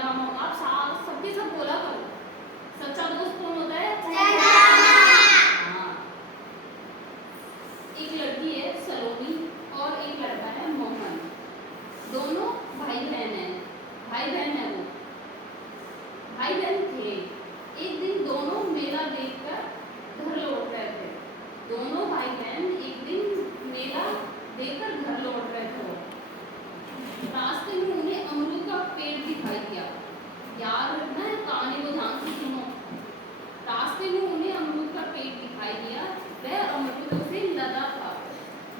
चंदा मामा। आप सबके सब बोला करो, सच्चा दोस्त कौन होता है? हाँ। एक लड़की है सलोनी और एक लड़का है मोहन। दोनों भाई बहन है, भाई बहन है वो, भाई बहन थे। एक दिन दोनों मेला देखकर घर लौट रहे थे। दोनों भाई बहन एक दिन मेला देखकर घर लौट रहे थे। रास्ते में उन्हें अमरूद का पेड़ दिखाई दिया। याद रखना है, कहानी को ध्यान से सुनो। रास्ते में उन्हें अमरूद का पेड़ दिखाई दिया, वह अमरूदों से लदा था।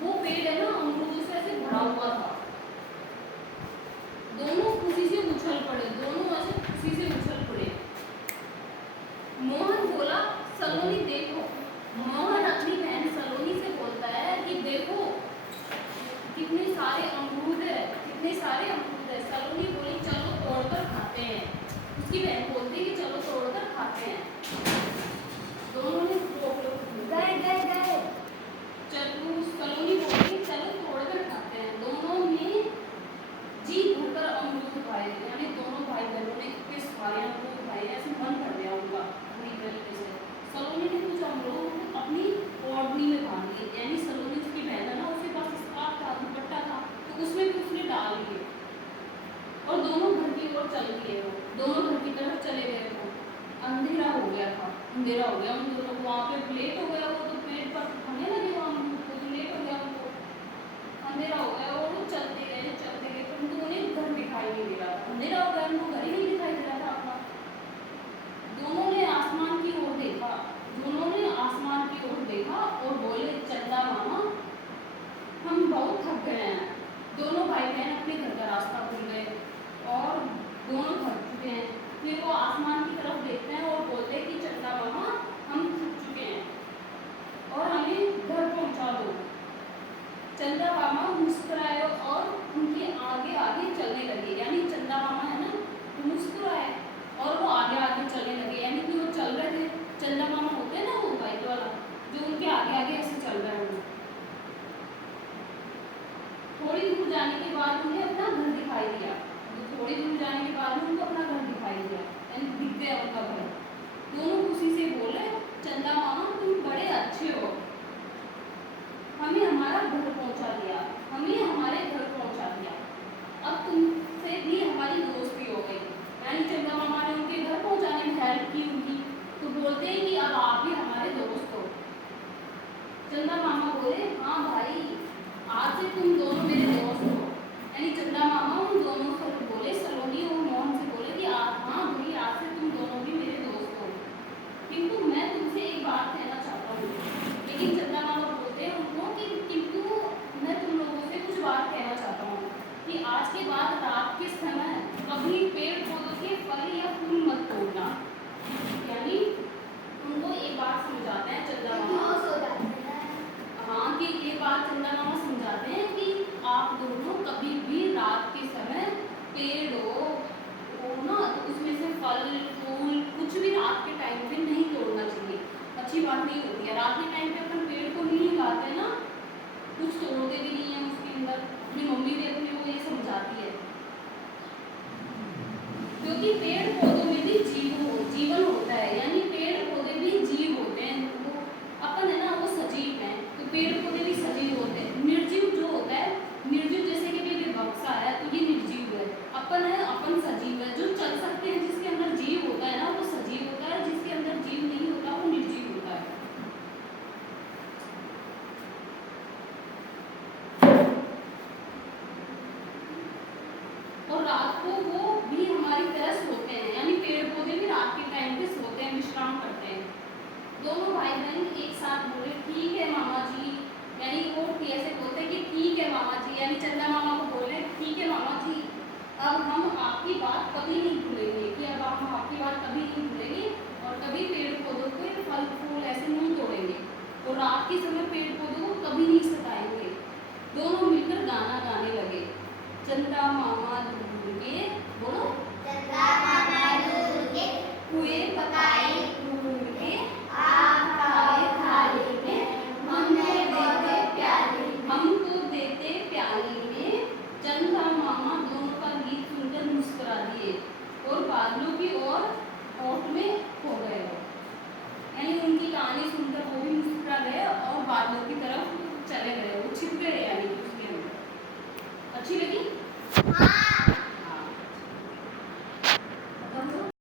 वो पेड़ है ना, अमरूदों से ऐसे भरा हुआ था। दोनों खुशी से उछल पड़े, दोनों ऐसे खुशी से उछल पड़े। मोहन बोला, सलोनी देखो। मोहन अपनी बहन सलोनी से बोलता है कि देखो कितने सारे अमरूद है, कितने सारे अमरूद है। सलोनी बोली, चलो तोड़कर खाते हैं। उसकी बहन बोलती कि चलो तोड़कर खाते हैं। दोनों ने गए गए गए, सलोनी बोली चलो तोड़कर खाते हैं। दोनों ने जी भरकर अमरूद खाए, यानी दोनों भाई बहनों ने कितने सारे अमरूद खाए, ऐसे मन भर गया उनका पूरी तरीके से। सलोनी ने कुछ अमरूद अपनी ओढ़नी में बांध लिए, यानी सलोनी उसकी बहन है ना, उसके पास स्कार्फ था, दुपट्टा था, तो उसमें भी उसने डाल लिए और दोनों घर की ओर चल दिए। वो दोनों घर की तरफ चले गए। वो अंधेरा हो गया था, अंधेरा हो गया उन दोनों को। वहाँ पे लेट हो गया, वो तो पेड़ पर खाने लगे वहाँ अमरूद को, तो लेट हो गया उनको, अंधेरा हो गया। और वो चलते गए परंतु उन्हें घर दिखाई नहीं दे रहा था। अंधेरा हो गया, उनको घर ही नहीं दिखाई दे रहा था अपना। दोनों ने आसमान की ओर देखा, दोनों ने आसमान की ओर देखा और बोले, चंदा मामा हम बहुत थक गए हैं। दोनों भाई बहन अपने घर का रास्ता भूल गए और दोनों थक चुके हैं। फिर वो आसमान की तरफ देखते हैं और बोलते हैं कि चंदा मामा हम थक चुके हैं और हमें घर पहुंचा दो। चंदा मामा मुस्कुराए और उनके आगे आगे चलने लगे, यानी चंदा मामा है ना, वो मुस्कुराए और वो आगे आगे चलने लगे, यानी कि वो चल रहे थे। चंदा मामा होते हैं ना वो बाइक वाला, जो उनके आगे आगे ऐसे चल रहा है। थोड़ी दूर जाने के बाद उन्हें अपना घर दिखाई दिया। थोड़ी दूर जाने के बाद उनको अपना घर दिखाई दिया, यानी दिख गया उनका घर। दोनों खुशी से बोले, चंदा मामा तुम बड़े अच्छे हो, हमें हमारा घर पहुंचा दिया, हमें हमारे घर पहुंचा दिया। अब तुमसे भी हमारी दोस्ती हो गई, यानी चंदा मामा ने उनके घर पहुंचाने में हेल्प की उनकी, तो बोलते हैं कि अब आप भी हमारे दोस्त हो। चंदा मामा बोले, हाँ भाई आज से तुम दोनों मेरे दोस्त हो। यानी चंदा मामा उन दोनों से बोले, सलोनी और मोहन से बोले कि हाँ भाई आज से तुम दोनों भी मेरे दोस्त हो, किंतु मैं तुमसे एक बात कहना चाहता हूँ। लेकिन चंदा मामा बोलते हैं उनको कि किंतु मैं तुम लोगों से कुछ बात कहना चाहता हूँ कि आज के बाद रात के समय कभी पेड़ पौधों के फल या फूल मत तोड़ना। यानी उनको एक बात समझाते हैं चंदा मामा, हाँ कि ये बात चंदा मामा समझाते हैं कि आप दोनों कभी भी रात के समय पेड़ हो ना, तो उसमें से फल फूल कुछ भी रात के टाइम पे नहीं तोड़ना चाहिए, अच्छी बात नहीं होती है। रात के टाइम पे अपन पेड़ को नहीं लाते ना, कुछ तोड़ते भी नहीं है उसके अंदर। अपनी मम्मी भी अपने को ये समझाती है, क्योंकि पेड़ पौधों में भी जीवन होता है, यानी पेड़ पौधे भी जीव होते हैं। वो अपन है ना, वो सजीव है, तो पेड़ पौधे भी सजीव होते हैं। निर्जीव जो होता है, निर्जीव जैसे कि भी बक्सा है तो ये निर्जीव है। अपन है, अपन सजीव है, जो चल सकते हैं, जिसके अंदर जीव होता है ना वो सजीव होता है, जिसके अंदर जीव नहीं होता वो निर्जीव होता है। और रात को वो भी हमारी तरह सोते हैं, यानी पेड़ पौधे भी रात के टाइम पे सोते हैं, विश्राम करते हैं। दोनों भाई बहन एक साथ बोले, ठीक है मामा जी, यानी वो ऐसे बोलते कि ठीक है मामा जी, यानी चंदा मामा को बोले, ठीक है मामा जी अब हम आपकी बात कभी नहीं भूलेंगे, कि अब हम आपकी बात कभी नहीं भूलेंगे और कभी पेड़ पौधों के फल फूल ऐसे नहीं तोड़ेंगे और रात के समय पेड़ पौधों को कभी नहीं सताएंगे। दोनों मिलकर गाना गाने लगे, चंदा मामा दूर के, बोलो चंदा मामा दूर के, हुए पकाए दूर के, आप खाए थाली में, हमने देते प्याली, हमको देते प्याली अच्छी लगी